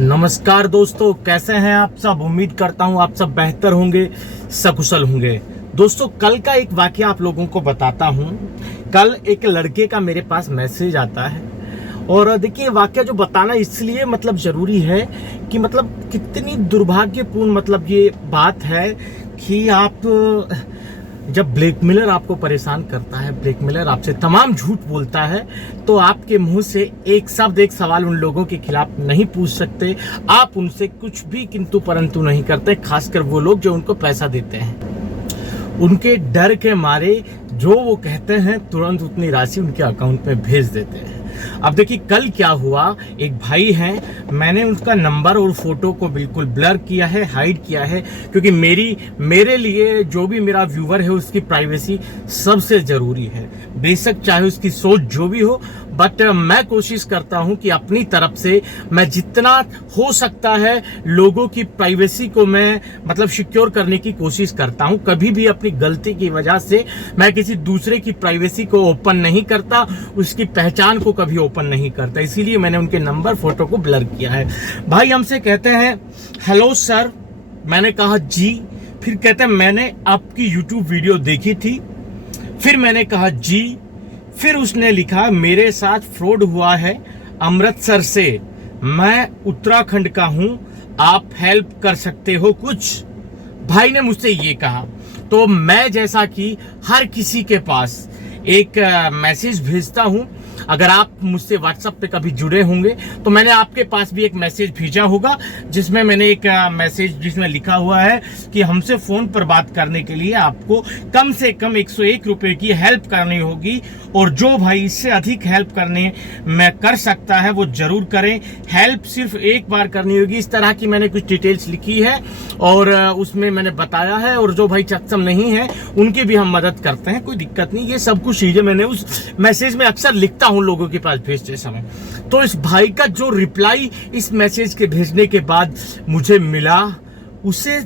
नमस्कार दोस्तों, कैसे हैं आप सब। उम्मीद करता हूं आप सब बेहतर होंगे, सकुशल होंगे। दोस्तों, कल का एक वाकया आप लोगों को बताता हूं। कल एक लड़के का मेरे पास मैसेज आता है और देखिए वाकया जो बताना इसलिए जरूरी है कि कितनी दुर्भाग्यपूर्ण ये बात है कि आप जब ब्लैकमेलर आपको परेशान करता है, ब्लैकमेलर आपसे तमाम झूठ बोलता है, तो आपके मुंह से एक शब्द एक सवाल उन लोगों के खिलाफ नहीं पूछ सकते। आप उनसे कुछ भी किंतु परंतु नहीं करते, खासकर वो लोग जो उनको पैसा देते हैं। उनके डर के मारे जो वो कहते हैं तुरंत उतनी राशि उनके अकाउंट में भेज देते हैं। अब देखिए कल क्या हुआ। एक भाई हैं, मैंने उनका नंबर और फोटो को बिल्कुल ब्लर किया है, हाइड किया है, क्योंकि मेरे लिए जो भी मेरा व्यूवर है उसकी प्राइवेसी सबसे जरूरी है। बेशक चाहे उसकी सोच जो भी हो, बट मैं कोशिश करता हूं कि अपनी तरफ से मैं जितना हो सकता है लोगों की प्राइवेसी को मैं सिक्योर करने की कोशिश करता हूं। कभी भी अपनी गलती की वजह से मैं किसी दूसरे की प्राइवेसी को ओपन नहीं करता, उसकी पहचान को कभी ओपन नहीं करता। इसीलिए मैंने उनके नंबर फोटो को ब्लर किया है। भाई हमसे कहते हैं हेलो सर। मैंने कहा जी। फिर कहते हैं मैंने आपकी यूट्यूब वीडियो देखी थी। फिर मैंने कहा जी। फिर उसने लिखा मेरे साथ फ्रॉड हुआ है अमृतसर से, मैं उत्तराखंड का हूं, आप हेल्प कर सकते हो कुछ। भाई ने मुझसे ये कहा। तो मैं जैसा कि हर किसी के पास एक मैसेज भेजता हूं, अगर आप मुझसे व्हाट्सएप पे कभी जुड़े होंगे तो मैंने आपके पास भी एक मैसेज भेजा होगा, जिसमें मैंने एक मैसेज जिसमें लिखा हुआ है कि हमसे फोन पर बात करने के लिए आपको कम से कम 101 रुपए की हेल्प करनी होगी, और जो भाई इससे अधिक हेल्प करने में कर सकता है वो जरूर करें। हेल्प सिर्फ एक बार करनी होगी। इस तरह की मैंने कुछ डिटेल्स लिखी है और उसमें मैंने बताया है, और जो भाई सक्षम नहीं है उनकी भी हम मदद करते हैं, कोई दिक्कत नहीं। ये सब कुछ चीजें मैंने उस मैसेज में अक्सर लिखता हूं लोगों के पास भेजते समय। तो इस भाई का जो रिप्लाई इस मैसेज के भेजने के बाद मुझे मिला, उसे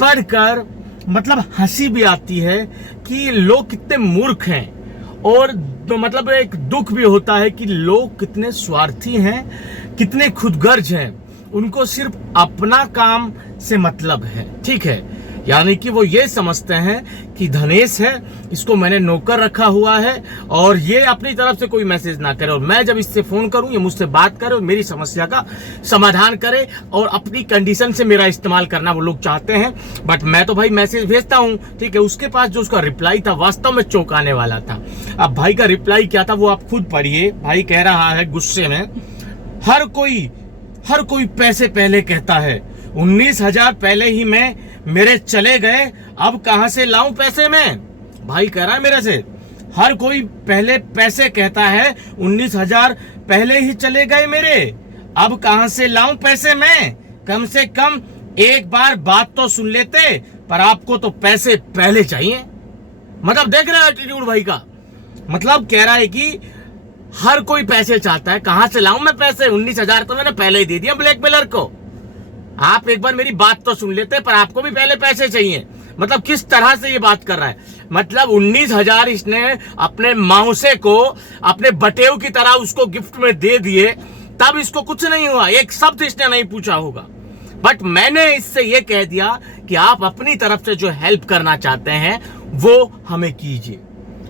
पढ़कर हंसी भी आती है कि लोग कितने मूर्ख हैं, और तो एक दुख भी होता है कि लोग कितने स्वार्थी हैं, कितने खुदगर्ज हैं। उनको सिर्फ अपना काम से मतलब है, ठीक है। यानी कि वो ये समझते हैं कि धनेश है, इसको मैंने नौकर रखा हुआ है और ये अपनी तरफ से कोई मैसेज ना करे, और मैं जब इससे फोन करूं ये मुझसे बात करे और मेरी समस्या का समाधान करे और अपनी कंडीशन से मेरा इस्तेमाल करना वो लोग चाहते हैं। बट मैं तो भाई मैसेज भेजता हूं, ठीक है। उसके पास जो उसका रिप्लाई था वास्तव में चौंकाने वाला था। अब भाई का रिप्लाई क्या था वो आप खुद पढ़िए। भाई कह रहा है गुस्से में, हर कोई पैसे पहले कहता है, 19,000 पहले ही मेरे चले गए, अब कहां से लाऊं पैसे मैं। भाई कह रहा है मेरे से, हर कोई पहले पैसे कहता है, 19,000 पहले ही चले गए मेरे, अब कहां से लाऊं पैसे मैं। कम से कम एक बार बात तो सुन लेते, पर आपको तो पैसे पहले चाहिए। देख रहे हो एटीट्यूड भाई का। कह रहा है कि हर कोई पैसे चाहता है, कहां से लाऊं मैं पैसे, 19,000 तो मैंने पहले ही दे दिया ब्लैकमेलर को। आप एक बार मेरी बात तो सुन लेते, पर आपको भी पहले पैसे चाहिए। किस तरह से ये बात कर रहा है। 19,000 इसने अपने मौसे को अपने बटेव की तरह उसको गिफ्ट में दे दिए, तब इसको कुछ नहीं हुआ, एक शब्द इसने नहीं पूछा होगा। बट मैंने इससे ये कह दिया कि आप अपनी तरफ से जो हेल्प करना चाहते हैं वो हमें कीजिए,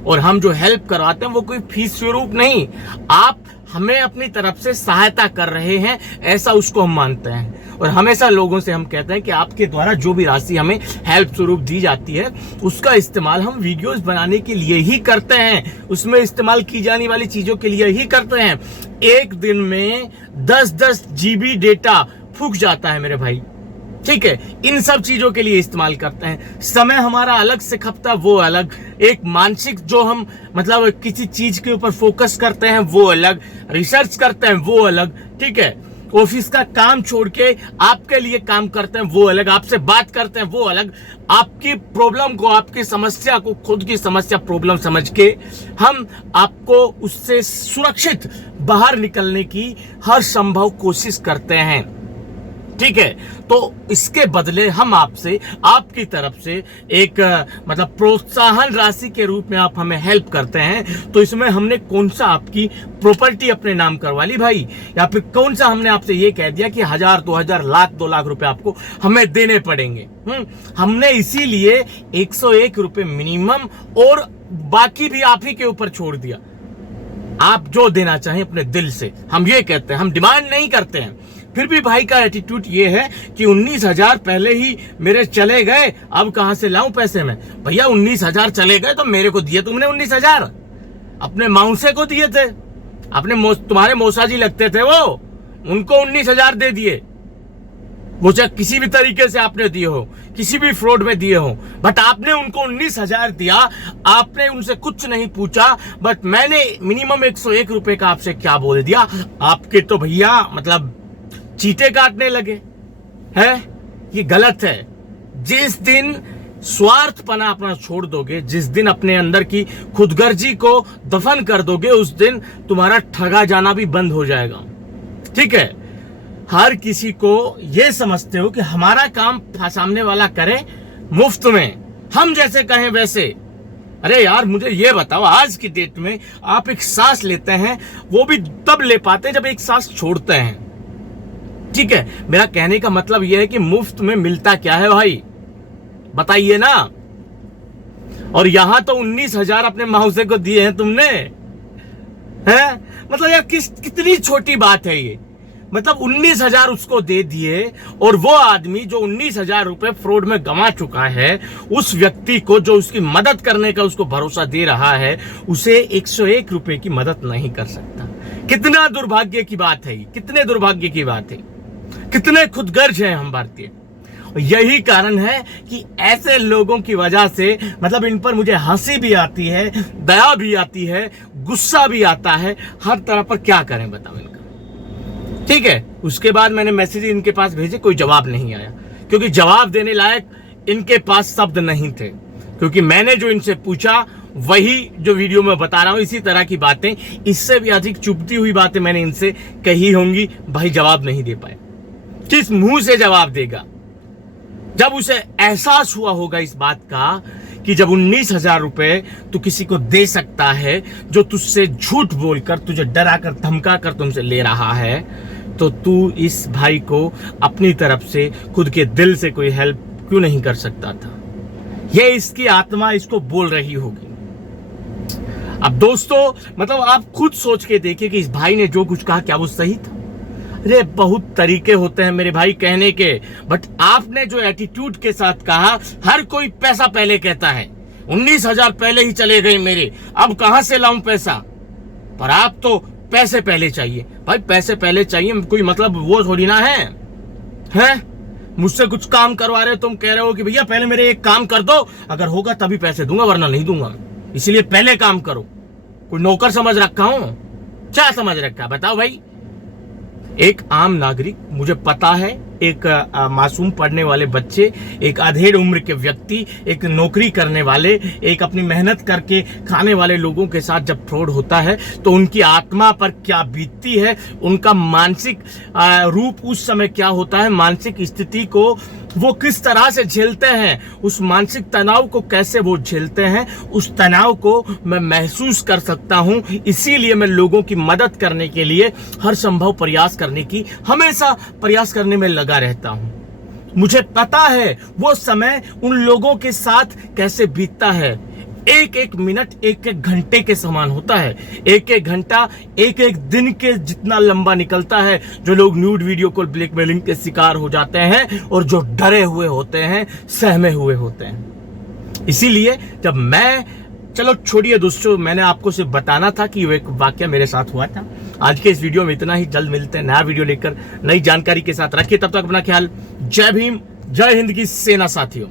और हम जो हेल्प करवाते हैं वो कोई फीस स्वरूप नहीं, आप हमें अपनी तरफ से सहायता कर रहे हैं, ऐसा उसको हम मानते हैं। और हमेशा लोगों से हम कहते हैं कि आपके द्वारा जो भी राशि हमें हेल्प स्वरूप दी जाती है उसका इस्तेमाल हम वीडियोस बनाने के लिए ही करते हैं, उसमें इस्तेमाल की जाने वाली चीजों के लिए ही करते हैं। एक दिन में 10-10 GB डेटा फूक जाता है मेरे भाई, ठीक है। इन सब चीजों के लिए इस्तेमाल करते हैं। समय हमारा अलग से खपता वो अलग, एक मानसिक जो हम किसी चीज के ऊपर फोकस करते हैं वो अलग, रिसर्च करते हैं वो अलग, ठीक है। ऑफिस का काम छोड़ के आपके लिए काम करते हैं वो अलग, आपसे बात करते हैं वो अलग। आपकी प्रॉब्लम को, आपकी समस्या को खुद की समस्या प्रॉब्लम समझ के हम आपको उससे सुरक्षित बाहर निकलने की हर संभव कोशिश करते हैं। ठीक है, तो इसके बदले हम आपसे, आपकी तरफ से एक मतलब प्रोत्साहन राशि के रूप में आप हमें हेल्प करते हैं, तो इसमें हमने कौन सा आपकी प्रॉपर्टी अपने नाम करवा ली भाई, या फिर कौन सा हमने आपसे ये कह दिया कि 1000, 2000, लाख, 2 लाख रुपए आपको हमें देने पड़ेंगे। हमने इसीलिए 101 रुपए मिनिमम और बाकी भी आप ही के ऊपर छोड़ दिया। आप जो देना चाहें अपने दिल से, हम ये कहते हैं, हम डिमांड नहीं करते हैं। फिर भी भाई का एटीट्यूड ये है कि 19,000 पहले ही मेरे चले गए, अब कहां से लाऊं पैसे में। भैया 19,000 चले गए तो मेरे को दिए तुमने 19,000, अपने मौसे को दिए थे, अपने तुम्हारे मौसा जी लगते थे वो, उनको 19,000 दे दिए। वो चाहे किसी भी तरीके से आपने दिए हो, किसी भी फ्रॉड में दिए हो, बट आपने उनको 19,000 दिया, आपने उनसे कुछ नहीं पूछा। बट मैंने मिनिमम 101 रुपए का आपसे क्या बोल दिया, आपके तो भैया मतलब चीटे काटने लगे है। ये गलत है। जिस दिन स्वार्थपना अपना छोड़ दोगे, जिस दिन अपने अंदर की खुदगर्जी को दफन कर दोगे, उस दिन तुम्हारा ठगा जाना भी बंद हो जाएगा। ठीक है, हर किसी को ये समझते हो कि हमारा काम सामने वाला करे मुफ्त में, हम जैसे कहें वैसे। अरे यार मुझे ये बताओ, आज की डेट में आप एक सांस लेते हैं, वो भी तब ले पाते हैं जब एक सांस छोड़ते हैं। ठीक है, मेरा कहने का मतलब यह है कि मुफ्त में मिलता क्या है भाई, बताइए ना। और यहां तो 19,000 अपने मौसे को दिए हैं तुमने, है मतलब यार कितनी छोटी बात है ये। मतलब 19,000 उसको दे दिए, और वो आदमी जो 19,000 रुपए फ्रॉड में गंवा चुका है, उस व्यक्ति को जो उसकी मदद करने का उसको भरोसा दे रहा है, उसे 101 रुपए की मदद नहीं कर सकता। कितना दुर्भाग्य की बात है, कितने दुर्भाग्य की बात है, कितने खुदगर्ज हैं हम भारतीय। यही कारण है कि ऐसे लोगों की वजह से मतलब इन पर मुझे हंसी भी आती है, दया भी आती है, गुस्सा भी आता है, हर तरह पर क्या करें बताओ इनका। ठीक है, उसके बाद मैंने मैसेज इनके पास भेजे, कोई जवाब नहीं आया, क्योंकि जवाब देने लायक इनके पास शब्द नहीं थे। क्योंकि मैंने जो इनसे पूछा वही जो वीडियो में बता रहा हूं, इसी तरह की बातें, इससे भी अधिक चुभती हुई बातें मैंने इनसे कही होंगी। भाई जवाब नहीं दे पाए, किस मुंह से जवाब देगा। जब उसे एहसास हुआ होगा इस बात का कि जब 19,000 रुपए तू किसी को दे सकता है जो तुझसे झूठ बोलकर, तुझे डरा कर, धमका कर तुमसे ले रहा है, तो तू इस भाई को अपनी तरफ से, खुद के दिल से कोई हेल्प क्यों नहीं कर सकता था। ये इसकी आत्मा इसको बोल रही होगी। अब दोस्तों मतलब आप खुद सोच के देखिए कि इस भाई ने जो कुछ कहा क्या वो सही था। अरे बहुत तरीके होते हैं मेरे भाई कहने के, बट आपने जो एटीट्यूड के साथ कहा, हर कोई पैसा पहले कहता है, 19,000 पहले ही चले गए मेरे, अब कहां से लाऊं पैसा। पर आप तो पैसे पहले चाहिए भाई, पैसे पहले चाहिए, कोई मतलब वो थोड़ी ना है। मुझसे कुछ काम करवा रहे हो, तुम कह रहे हो कि भैया पहले मेरे एक काम कर दो, अगर होगा तभी पैसे दूंगा वरना नहीं दूंगा, इसीलिए पहले काम करो। कोई नौकर समझ रखा हूं, क्या समझ रखा बताओ भाई। एक आम नागरिक, मुझे पता है, एक मासूम पढ़ने वाले बच्चे, एक अधेड़ उम्र के व्यक्ति, एक नौकरी करने वाले, एक अपनी मेहनत करके खाने वाले लोगों के साथ जब फ्रॉड होता है तो उनकी आत्मा पर क्या बीतती है, उनका मानसिक रूप उस समय क्या होता है, मानसिक स्थिति को वो किस तरह से झेलते हैं, उस मानसिक तनाव को कैसे वो झेलते हैं, उस तनाव को मैं महसूस कर सकता हूं। इसीलिए मैं लोगों की मदद करने के लिए हर संभव प्रयास करने की, हमेशा प्रयास करने में लगा रहता हूं। मुझे पता है वो समय उन लोगों के साथ कैसे बीतता है। एक एक मिनट एक एक घंटे के समान होता है, एक एक घंटा एक एक दिन के जितना लंबा निकलता है। जो लोग न्यूड वीडियो कॉल ब्लैकमेलिंग के शिकार हो जाते हैं और जो डरे हुए होते हैं, सहमे हुए होते हैं। इसीलिए जब मैं, चलो छोड़िए दोस्तों, मैंने आपको सिर्फ बताना था कि एक वाकया मेरे साथ हुआ था। आज के इस वीडियो में इतना ही, जल्द मिलते हैं नया वीडियो लेकर, नई जानकारी के साथ। रखिए तब तक अपना ख्याल। जय भीम, जय हिंद की सेना साथियों।